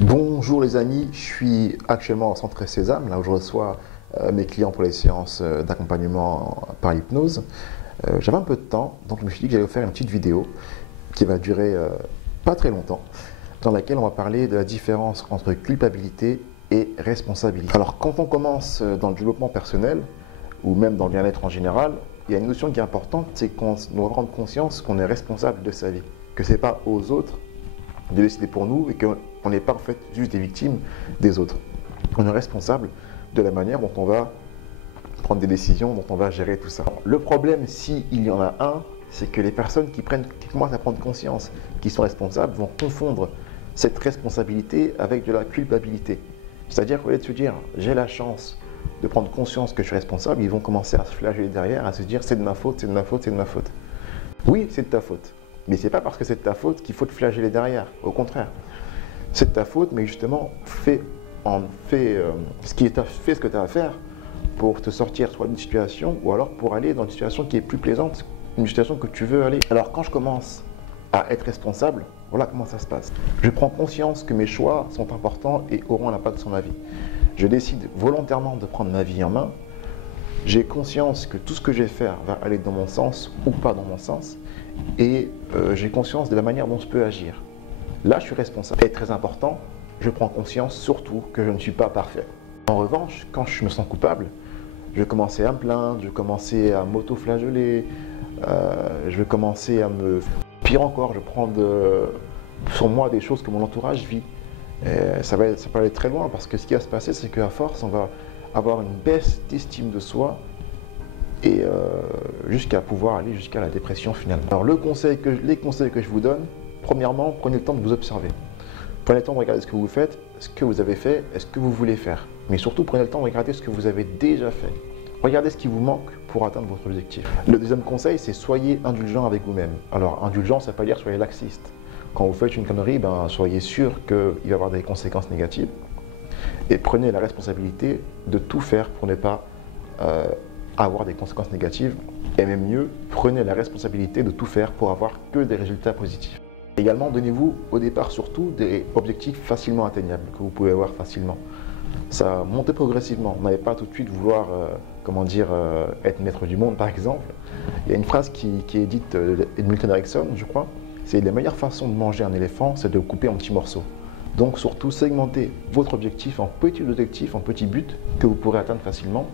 Bonjour les amis, je suis actuellement au Centre Sésame, là où je reçois mes clients pour les séances d'accompagnement par l'hypnose. J'avais un peu de temps, donc je me suis dit que j'allais vous faire une petite vidéo qui va durer pas très longtemps, dans laquelle on va parler de la différence entre culpabilité et responsabilité. Alors quand on commence dans le développement personnel, ou même dans le bien-être en général, il y a une notion qui est importante, c'est qu'on doit prendre conscience qu'on est responsable de sa vie, que ce n'est pas aux autres de décider pour nous et qu'on n'est pas en fait juste des victimes des autres. On est responsable de la manière dont on va prendre des décisions, dont on va gérer tout ça. Le problème, s'il y en a un, c'est que les personnes qui commencent à prendre conscience qu'ils sont responsables vont confondre cette responsabilité avec de la culpabilité. C'est-à-dire qu'au lieu de se dire j'ai la chance de prendre conscience que je suis responsable, ils vont commencer à se flageller derrière, à se dire c'est de ma faute, c'est de ma faute, c'est de ma faute. Oui, c'est de ta faute. Mais ce n'est pas parce que c'est de ta faute qu'il faut te flageller derrière. Au contraire, c'est de ta faute, mais justement, fais ce que tu as à faire pour te sortir soit d'une situation ou alors pour aller dans une situation qui est plus plaisante, une situation que tu veux aller. Alors quand je commence à être responsable, voilà comment ça se passe. Je prends conscience que mes choix sont importants et auront un impact sur ma vie. Je décide volontairement de prendre ma vie en main. J'ai conscience que tout ce que je vais faire va aller dans mon sens ou pas dans mon sens. Et j'ai conscience de la manière dont je peux agir. Là, je suis responsable. Et très important, je prends conscience surtout que je ne suis pas parfait. En revanche, quand je me sens coupable, je vais commencer à me plaindre, je vais commencer à m'auto-flageller, je vais commencer à me... Pire encore, je vais prendre sur moi des choses que mon entourage vit. Et ça peut aller très loin parce que ce qui va se passer, c'est qu'à force, on va avoir une baisse d'estime de soi et jusqu'à pouvoir aller jusqu'à la dépression finalement. Alors les conseils que je vous donne, premièrement, prenez le temps de vous observer. Prenez le temps de regarder ce que vous faites, ce que vous avez fait et ce que vous voulez faire. Mais surtout, prenez le temps de regarder ce que vous avez déjà fait. Regardez ce qui vous manque pour atteindre votre objectif. Le deuxième conseil, c'est soyez indulgent avec vous-même. Alors indulgent, ça ne veut pas dire soyez laxiste. Quand vous faites une connerie, soyez sûr qu'il va y avoir des conséquences négatives. Et prenez la responsabilité de tout faire pour ne pas avoir des conséquences négatives. Et même mieux, prenez la responsabilité de tout faire pour avoir que des résultats positifs. Également, donnez-vous au départ surtout des objectifs facilement atteignables, que vous pouvez avoir facilement. Ça monte progressivement. Vous n'allez pas tout de suite vouloir être maître du monde par exemple. Il y a une phrase qui est dite de Milton Erickson, je crois. C'est la meilleure façon de manger un éléphant, c'est de le couper en petits morceaux. Donc surtout, segmentez votre objectif en petits objectifs, en petits buts que vous pourrez atteindre facilement.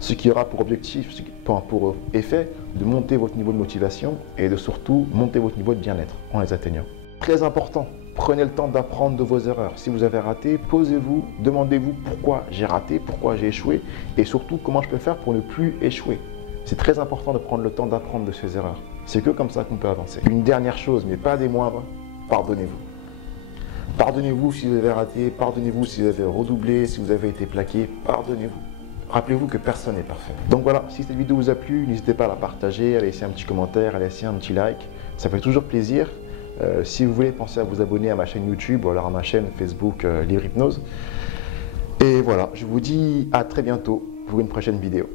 Ce qui aura pour objectif, pour effet, de monter votre niveau de motivation et de surtout monter votre niveau de bien-être en les atteignant. Très important, prenez le temps d'apprendre de vos erreurs. Si vous avez raté, posez-vous, demandez-vous pourquoi j'ai raté, pourquoi j'ai échoué et surtout comment je peux faire pour ne plus échouer. C'est très important de prendre le temps d'apprendre de ces erreurs. C'est que comme ça qu'on peut avancer. Une dernière chose, mais pas des moindres, pardonnez-vous. Pardonnez-vous si vous avez raté, pardonnez-vous si vous avez redoublé, si vous avez été plaqué, pardonnez-vous. Rappelez-vous que personne n'est parfait. Donc voilà, si cette vidéo vous a plu, n'hésitez pas à la partager, à laisser un petit commentaire, à laisser un petit like. Ça fait toujours plaisir. Si vous voulez, pensez à vous abonner à ma chaîne YouTube ou alors à ma chaîne Facebook Libre Hypnose. Et voilà, je vous dis à très bientôt pour une prochaine vidéo.